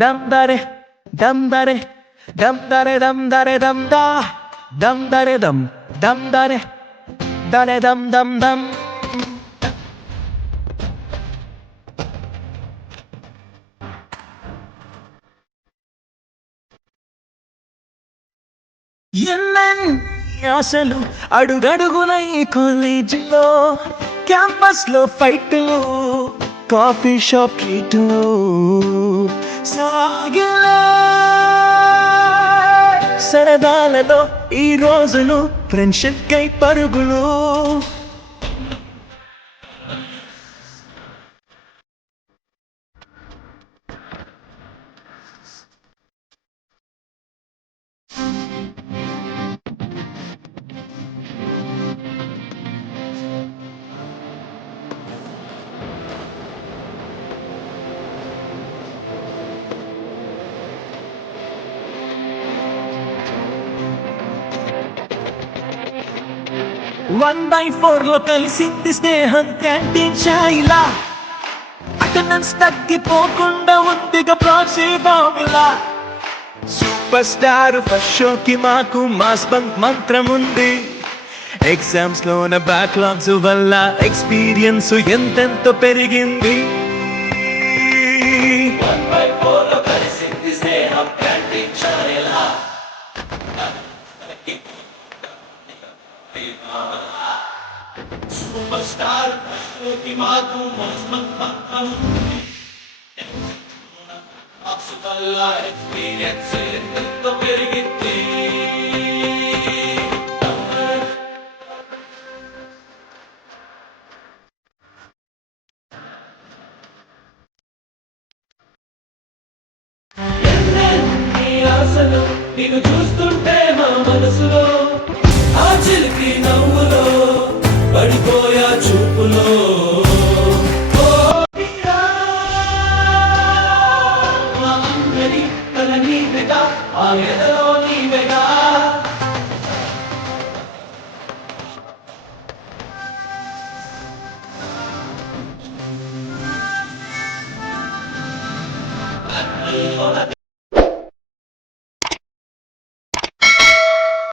దమ్ దరే దమ్ దరే దమ్ దరే దమ్ దరే దమ్ దా దమ్ దరే దమ్ దరే దరే దమ్ దమ్ దమ్. ఎన్నెన్ని ఆశలు అడుగడుగున ఈ కాలేజీలో, క్యాంపస్ లో ఫైట్లు, కాఫీ షాప్ ట్రీట్లు సాగిలే సరదాలలో ఈ రోజులు, ఫ్రెండ్షిప్ కై పరుగులు. వన్ బై ఫోర్ లో కలిసింది స్నేహం క్యాంటీన్ ఛాయిలా, అటెండెన్స్ తగ్గిపోకుండా ఉందిగా ప్రాక్సీ బాబులా. సూపర్ స్టార్ ఫస్ట్ షోకి మాకు మాస్ బంక్ మంత్రం ఉంది. ఎగ్జామ్స్ లోన బ్యాక్లాగ్స్ వల్ల ఎక్స్పీరియన్స్ ఎంతెంతో పెరిగింది. సూపర్ స్టార్ ఫస్ట్ షోకి మాకు మాస్ బంక్ మంత్రం ఉంది. ఎగ్జామ్స్ వల్ల ఎక్స్పీరియన్స్ ఎంతెంతో పెరిగింది. నిన్ను చూస్తుంటే మా మనసులో ఆ చిలిపి నవ్వులో పడిపోయా చూపులో. మా అందరి తల నీవెగా, ఆ ఎదలో నీవెగా.